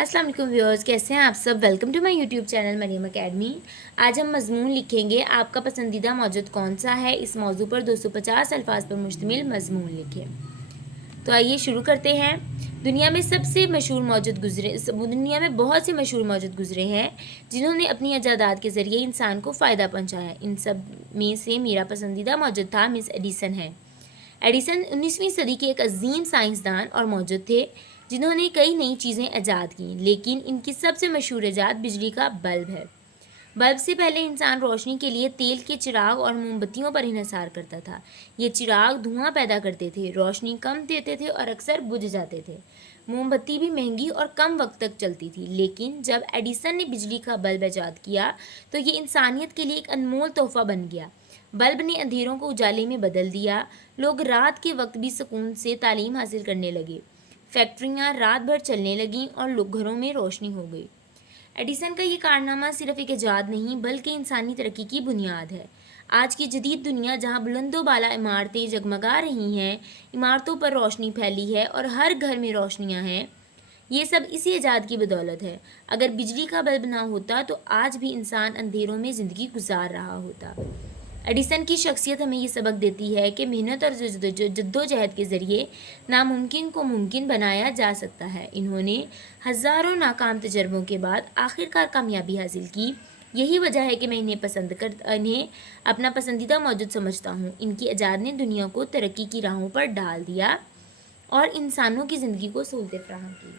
السلام علیکم ویورز، کیسے ہیں آپ سب؟ Welcome to my YouTube channel Maryam Academy. آج ہم مضمون لکھیں گے آپ کا پسندیدہ موجود کون سا ہے۔ اس موضوع پر 250 الفاظ پر مشتمل مضمون لکھیں۔ تو آئیے شروع کرتے ہیں۔ دنیا میں بہت سے مشہور موجود گزرے ہیں جنہوں نے اپنی ایجادات کے ذریعے انسان کو فائدہ پہنچایا۔ ان سب میں سے میرا پسندیدہ موجود تھا مس ایڈیسن ہے۔ ایڈیسن 19ویں صدی کے ایک عظیم سائنسدان اور موجود تھے جنہوں نے کئی نئی چیزیں ایجاد کیں، لیکن ان کی سب سے مشہور ایجاد بجلی کا بلب ہے۔ بلب سے پہلے انسان روشنی کے لیے تیل کے چراغ اور موم بتیوں پر انحصار کرتا تھا۔ یہ چراغ دھواں پیدا کرتے تھے، روشنی کم دیتے تھے اور اکثر بجھ جاتے تھے۔ موم بتی بھی مہنگی اور کم وقت تک چلتی تھی، لیکن جب ایڈیسن نے بجلی کا بلب ایجاد کیا تو یہ انسانیت کے لیے ایک انمول تحفہ بن گیا۔ بلب نے اندھیروں کو اجالے میں بدل دیا۔ لوگ رات کے وقت بھی سکون سے تعلیم حاصل کرنے لگے، فیکٹریاں رات بھر چلنے لگیں اور گھروں میں روشنی ہو گئی۔ ایڈیسن کا یہ کارنامہ صرف ایک ایجاد نہیں بلکہ انسانی ترقی کی بنیاد ہے۔ آج کی جدید دنیا جہاں بلند و بالا عمارتیں جگمگا رہی ہیں، عمارتوں پر روشنی پھیلی ہے اور ہر گھر میں روشنیاں ہیں، یہ سب اسی ایجاد کی بدولت ہے۔ اگر بجلی کا بلب نہ ہوتا تو آج بھی انسان اندھیروں میں زندگی گزار رہا ہوتا۔ ایڈیسن کی شخصیت ہمیں یہ سبق دیتی ہے کہ محنت اور جدوجہد کے ذریعے ناممکن کو ممکن بنایا جا سکتا ہے۔ انہوں نے ہزاروں ناکام تجربوں کے بعد آخرکار کامیابی حاصل کی۔ یہی وجہ ہے کہ میں انہیں اپنا پسندیدہ موجود سمجھتا ہوں۔ ان کی ایجاد نے دنیا کو ترقی کی راہوں پر ڈال دیا اور انسانوں کی زندگی کو سہولتیں فراہم کی۔